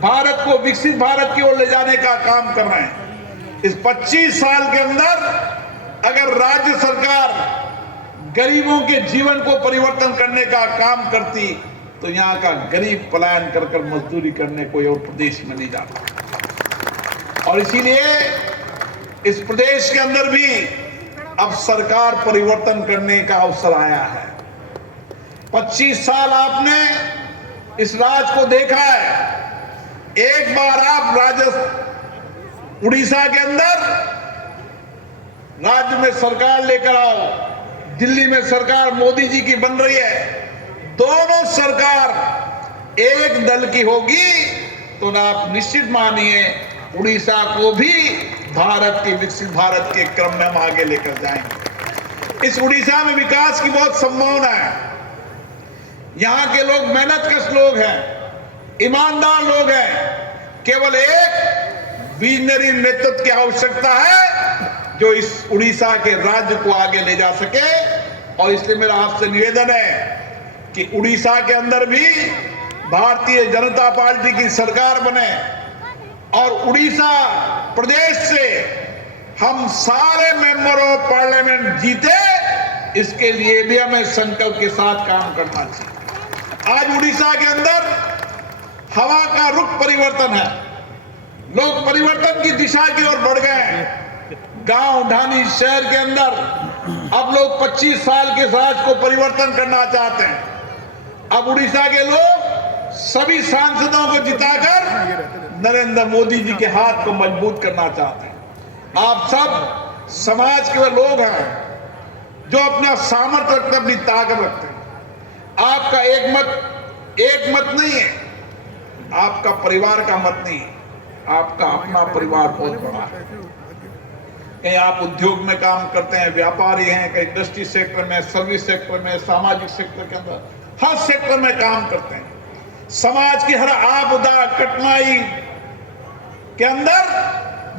भारत को विकसित भारत की ओर ले जाने का काम कर रहे हैं। इस 25 साल के अंदर अगर राज्य सरकार गरीबों के जीवन को परिवर्तन करने का काम करती तो यहाँ का गरीब पलायन कर कर मजदूरी करने कोई और प्रदेश में नहीं जाता। और इसीलिए इस प्रदेश के अंदर भी अब सरकार परिवर्तन करने का अवसर आया है। 25 साल आपने इस राज को देखा है। एक बार आप उड़ीसा के अंदर राज्य में सरकार लेकर आओ। दिल्ली में सरकार मोदी जी की बन रही है। दोनों सरकार एक दल की होगी तो ना आप निश्चित मानिए उड़ीसा को भी भारत के विकसित भारत के क्रम में हम आगे लेकर जाएंगे। इस उड़ीसा में विकास की बहुत संभावना है। यहां के लोग मेहनतकश लोग हैं, ईमानदार लोग हैं। केवल एक विजनरी नेतृत्व की आवश्यकता है जो इस उड़ीसा के राज्य को आगे ले जा सके। और इसलिए मेरा आपसे निवेदन है कि उड़ीसा के अंदर भी भारतीय जनता पार्टी की सरकार बने और उड़ीसा प्रदेश से हम सारे मेंबर ऑफ पार्लियामेंट जीते। इसके लिए भी हमें संकल्प के साथ काम करना चाहिए। आज उड़ीसा के अंदर हवा का रुख परिवर्तन है। लोग परिवर्तन की दिशा की ओर बढ़ गए हैं। गांव ढानी शहर के अंदर अब लोग 25 साल के राज को परिवर्तन करना चाहते हैं। अब उड़ीसा के लोग सभी सांसदों को जिताकर नरेंद्र मोदी जी के हाथ को मजबूत करना चाहते हैं। आप सब समाज के वे लोग हैं जो अपना सामर्थ्य रखते हैं, अपनी ताकत रखते हैं। आपका एक मत नहीं है, आपका परिवार का मत नहीं है, आपका अपना परिवार बहुत बड़ा है। कहीं आप उद्योग में काम करते हैं, व्यापारी हैं, कहीं इंडस्ट्री सेक्टर में, सर्विस सेक्टर में, सामाजिक सेक्टर के अंदर, हर सेक्टर में काम करते हैं। समाज की हर आपदा कठिनाई के अंदर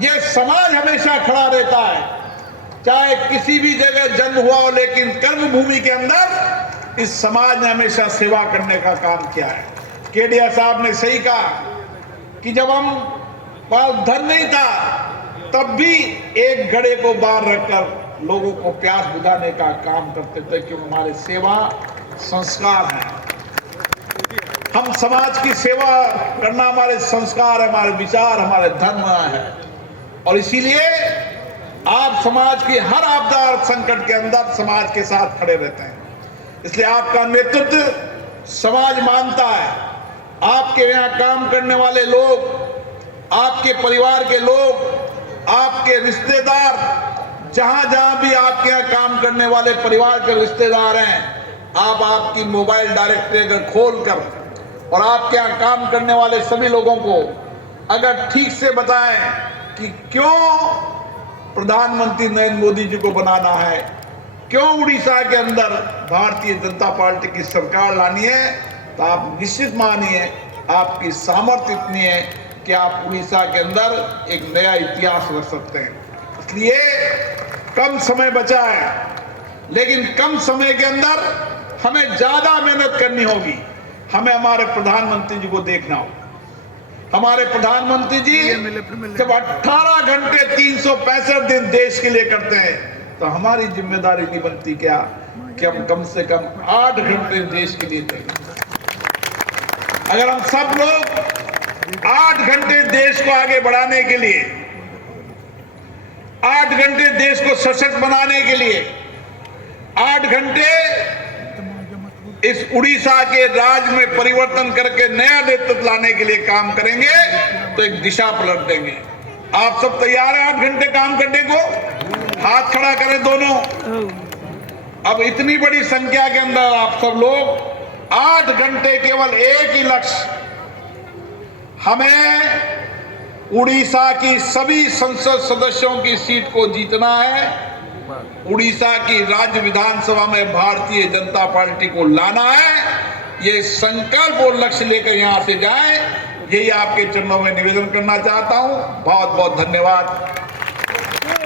ये समाज हमेशा खड़ा रहता है। चाहे किसी भी जगह जन्म हुआ हो, लेकिन कर्म भूमि के अंदर इस समाज ने हमेशा सेवा करने का काम किया है। केडिया साहब ने सही कहा कि जब हम पास धन नहीं था तब भी एक घड़े को बाहर रखकर लोगों को प्यास बुझाने का काम करते थे, क्योंकि हमारे सेवा संस्कार है। हम समाज की सेवा करना हमारे संस्कार है, हमारे विचार, हमारे धर्म है। और इसीलिए आप समाज की हर आपदा और संकट के अंदर समाज के साथ खड़े रहते हैं। इसलिए आपका नेतृत्व समाज मानता है। आपके यहाँ काम करने वाले लोग, आपके परिवार के लोग, आपके रिश्तेदार, जहां जहां भी आपके यहाँ काम करने वाले परिवार के रिश्तेदार हैं, आप आपकी मोबाइल डायरेक्टरी अगर खोलकर और आपके यहाँ काम करने वाले सभी लोगों को अगर ठीक से बताएं कि क्यों प्रधानमंत्री नरेंद्र मोदी जी को बनाना है, क्यों उड़ीसा के अंदर भारतीय जनता पार्टी की सरकार लानी है, तो आप निश्चित मानिए आपकी सामर्थ्य इतनी है कि आप उड़ीसा के अंदर एक नया इतिहास रख सकते हैं। इसलिए कम समय बचा है, लेकिन कम समय के अंदर हमें ज्यादा मेहनत करनी होगी। हमें हमारे प्रधानमंत्री जी को देखना होगा। हमारे प्रधानमंत्री जी जब 18 घंटे 365 दिन देश के लिए करते हैं, तो हमारी जिम्मेदारी नहीं बनती क्या कि हम कम से कम 8 घंटे देश के लिए दें। अगर हम सब लोग 8 घंटे देश को आगे बढ़ाने के लिए, 8 घंटे देश को सशक्त बनाने के लिए, 8 घंटे इस उड़ीसा के राज्य में परिवर्तन करके नया नेतृत्व लाने के लिए काम करेंगे तो एक दिशा पलट देंगे। आप सब तैयार हैं 8 घंटे काम करने को? हाथ खड़ा करें दोनों। अब इतनी बड़ी संख्या के अंदर आप सब लोग 8 घंटे, केवल एक ही लक्ष्य, हमें उड़ीसा की सभी संसद सदस्यों की सीट को जीतना है। उड़ीसा की राज्य विधानसभा में भारतीय जनता पार्टी को लाना है। ये संकल्प और लक्ष्य लेकर यहां से जाएं, यही आपके चरणों में निवेदन करना चाहता हूं। बहुत बहुत धन्यवाद।